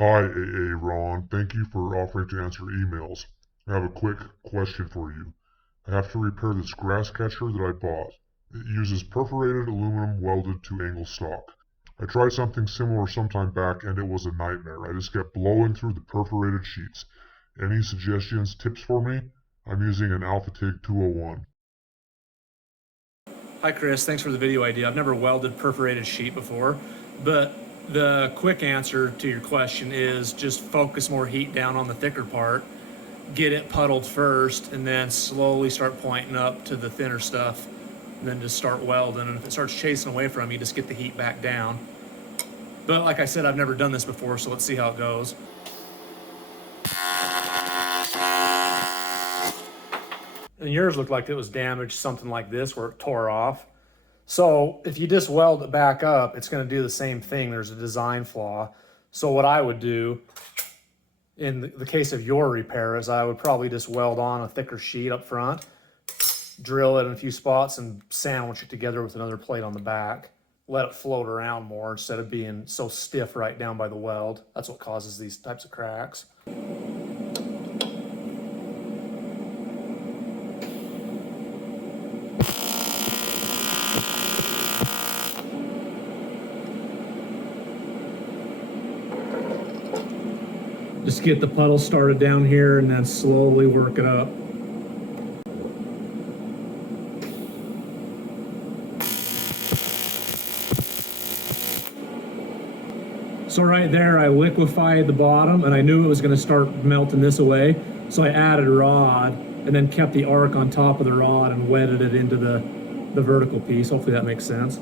Hi, Ron. Thank you for offering to answer emails. I have a quick question for you. I have to repair this grass catcher that I bought. It uses perforated aluminum welded to angle stock. I tried something similar some time back and it was a nightmare. I just kept blowing through the perforated sheets. Any suggestions, tips for me? I'm using an Alpha TIG 201. Hi Chris, thanks for the video idea. I've never welded perforated sheet before, but the quick answer to your question is just focus more heat down on the thicker part, get it puddled first, and then slowly start pointing up to the thinner stuff, and then just start welding. And if it starts chasing away from you, just get the heat back down. But like I said, I've never done this before, so let's see how it goes. And yours looked like it was damaged, something like this, where it tore off. So if you just weld it back up, it's going to do the same thing. There's a design flaw. So what I would do in the case of your repair is I would probably just weld on a thicker sheet up front, drill it in a few spots, and sandwich it together with another plate on the back. Let it float around more instead of being so stiff right down by the weld. That's what causes these types of cracks. Just get the puddle started down here and then slowly work it up. So right there, I liquefied the bottom and I knew it was going to start melting this away. So I added a rod and then kept the arc on top of the rod and wetted it into the vertical piece. Hopefully that makes sense.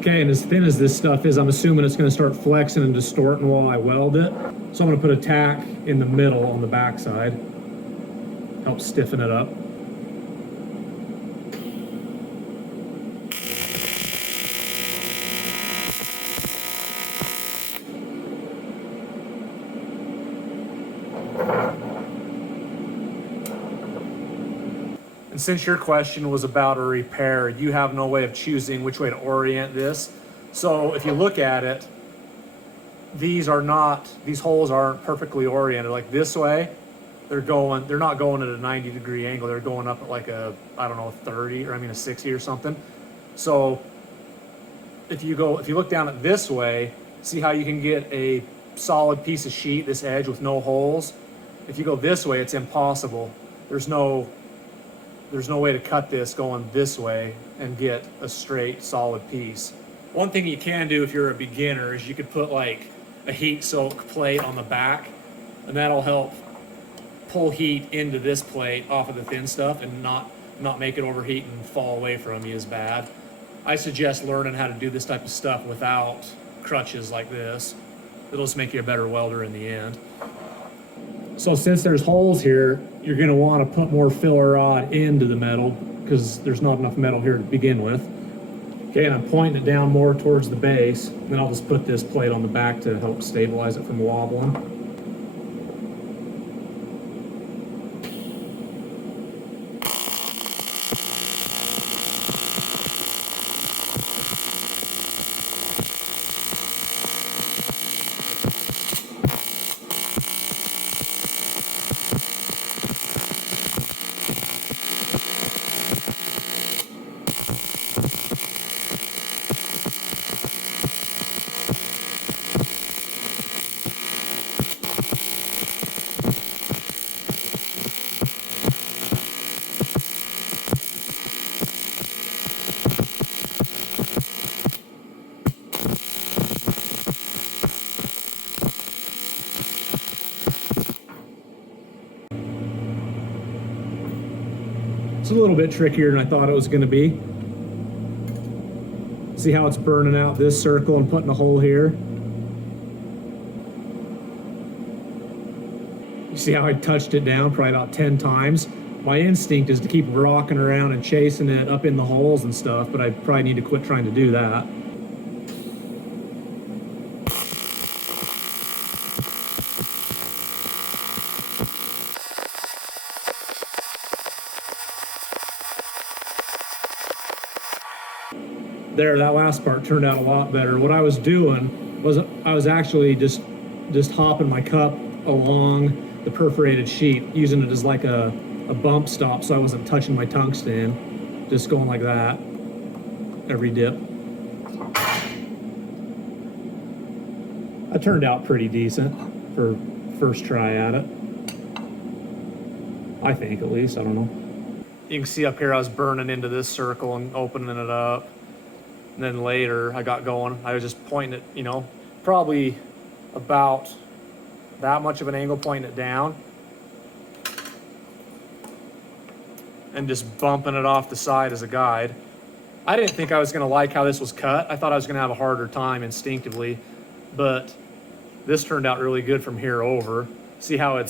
Okay, and as thin as this stuff is, I'm assuming it's going to start flexing and distorting while I weld it. So I'm going to put a tack in the middle on the back side. Help stiffen it up. And since your question was about a repair, you have no way of choosing which way to orient this. So if you look at it, these holes aren't perfectly oriented. Like this way, they're not going at a 90-degree angle. They're going up at like a, I don't know, 30 or a 60 or something. So if you look down at this way, see how you can get a solid piece of sheet, this edge with no holes. If you go this way, it's impossible. There's no way to cut this going this way and get a straight, solid piece. One thing you can do if you're a beginner is you could put like a heat soak plate on the back, and that'll help pull heat into this plate off of the thin stuff and not make it overheat and fall away from you as bad. I suggest learning how to do this type of stuff without crutches like this. It'll just make you a better welder in the end. So since there's holes here, you're going to want to put more filler rod into the metal because there's not enough metal here to begin with. Okay, and I'm pointing it down more towards the base. Then I'll just put this plate on the back to help stabilize it from wobbling. It's a little bit trickier than I thought it was going to be. See how it's burning out this circle and putting a hole here? You see how I touched it down probably about 10 times? My instinct is to keep rocking around and chasing it up in the holes and stuff, but I probably need to quit trying to do that. There, that last part turned out a lot better. What I was doing I was actually just hopping my cup along the perforated sheet, using it as like a bump stop, so I wasn't touching my tungsten, just going like that every dip. That turned out pretty decent for first try at it, I think, at least. I don't know. You can see up here I was burning into this circle and opening it up, and then later I got going. I was just pointing it, you know, probably about that much of an angle, pointing it down and just bumping it off the side as a guide. I didn't think I was going to like how this was cut. I thought I was going to have a harder time instinctively, but this turned out really good from here over. See how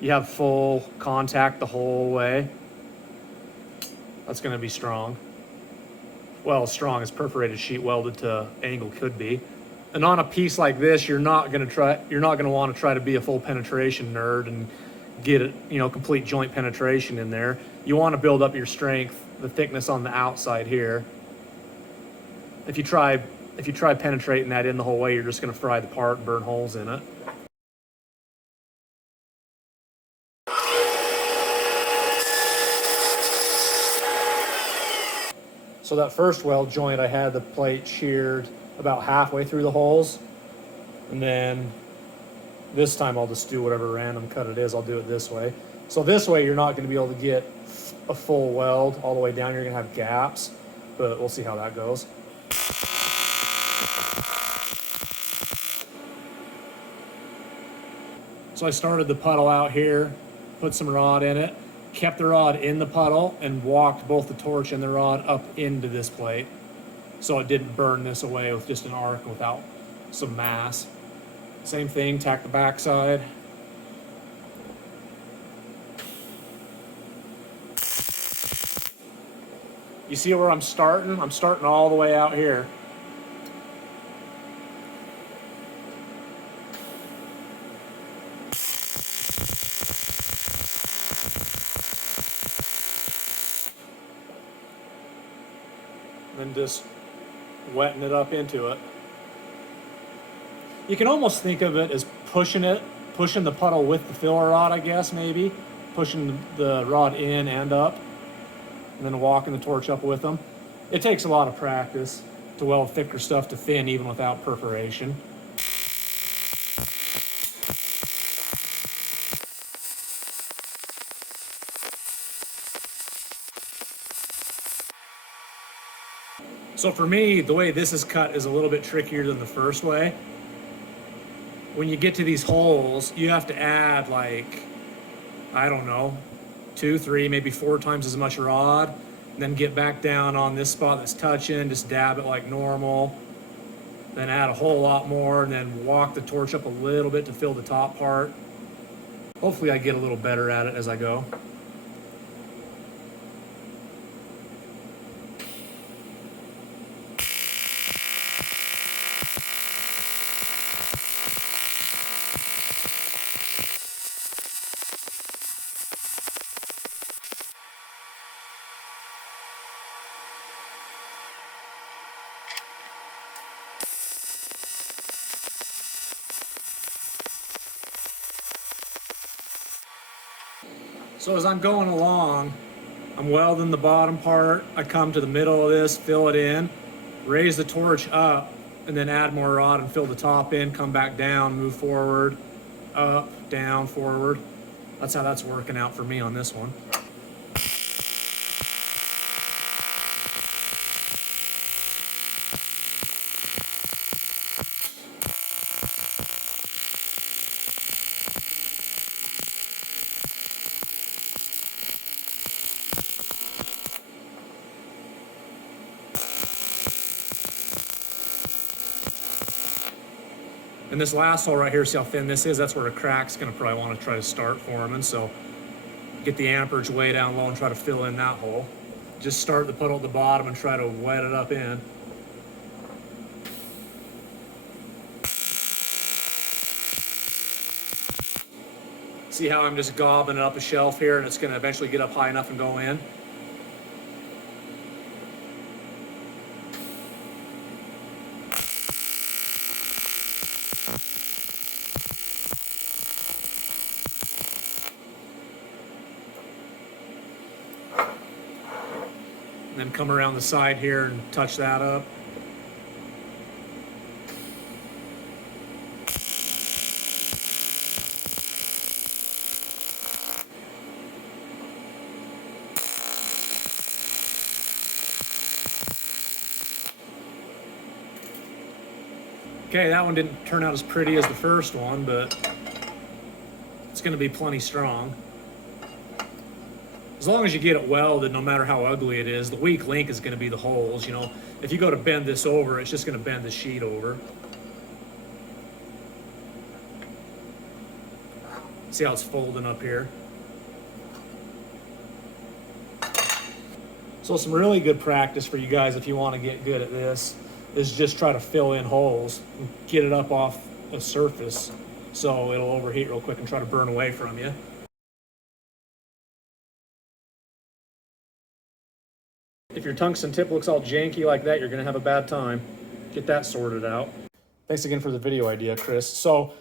you have full contact the whole way? That's going to be strong. Well, as strong as perforated sheet welded to angle could be. And on a piece like this, you're not going to want to try to be a full penetration nerd and get it, you know, complete joint penetration in there. You want to build up your strength, the thickness on the outside here. If you try penetrating that in the whole way, you're just going to fry the part and burn holes in it. So that first weld joint, I had the plate sheared about halfway through the holes. And then this time I'll just do whatever random cut it is. I'll do it this way. So this way you're not going to be able to get a full weld all the way down. You're going to have gaps, but we'll see how that goes. So I started the puddle out here, put some rod in it, kept the rod in the puddle, and walked both the torch and the rod up into this plate, so it didn't burn this away with just an arc without some mass. Same thing, tack the backside. You see where I'm starting? I'm starting all the way out here. And just wetting it up into it. You can almost think of it as pushing the puddle with the filler rod, I guess, maybe. Pushing the rod in and up, and then walking the torch up with them. It takes a lot of practice to weld thicker stuff to thin even without perforation. So for me, the way this is cut is a little bit trickier than the first way. When you get to these holes, you have to add, like, I don't know, 2, 3, maybe 4 times as much rod, and then get back down on this spot that's touching, just dab it like normal, then add a whole lot more, and then walk the torch up a little bit to fill the top part. Hopefully I get a little better at it as I go. So as I'm going along, I'm welding the bottom part. I come to the middle of this, fill it in, raise the torch up, and then add more rod and fill the top in, come back down, move forward, up, down, forward. That's how that's working out for me on this one. And this last hole right here, see how thin this is? That's where a crack's gonna probably want to try to start forming. So get the amperage way down low and try to fill in that hole. Just start the puddle at the bottom and try to wet it up in. See how I'm just gobbing it up a shelf here, and it's gonna eventually get up high enough and go in. and then come around the side here and touch that up. Okay, that one didn't turn out as pretty as the first one, but it's going to be plenty strong. As long as you get it welded, no matter how ugly it is, the weak link is going to be the holes. You know, if you go to bend this over, it's just going to bend the sheet over. See how it's folding up here? So some really good practice for you guys if you want to get good at this is just try to fill in holes and get it up off a surface so it'll overheat real quick and try to burn away from you. If your tungsten tip looks all janky like that, you're going to have a bad time. Get that sorted out. Thanks again for the video idea, Chris. So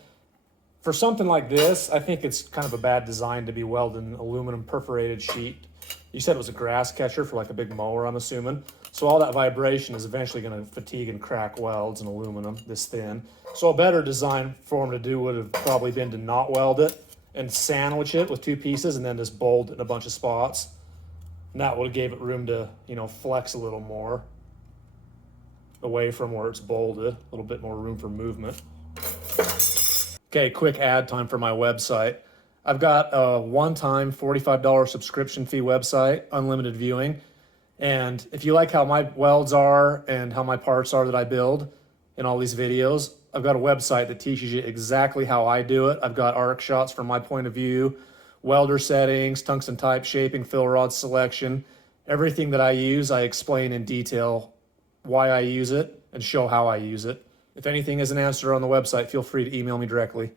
for something like this, I think it's kind of a bad design to be welding aluminum perforated sheet. You said it was a grass catcher for like a big mower, I'm assuming. So all that vibration is eventually going to fatigue and crack welds in aluminum this thin. So a better design for them to do would have probably been to not weld it and sandwich it with two pieces and then just bolt it in a bunch of spots. And that would have gave it room to, you know, flex a little more away from where it's bolted, a little bit more room for movement. Okay, quick ad time for my website. I've got a one-time $45 subscription fee website, unlimited viewing. And if you like how my welds are and how my parts are that I build in all these videos, I've got a website that teaches you exactly how I do it. I've got arc shots from my point of view, welder settings, tungsten type shaping, fill rod selection. Everything that I use, I explain in detail why I use it and show how I use it. If anything isn't answered on the website, feel free to email me directly.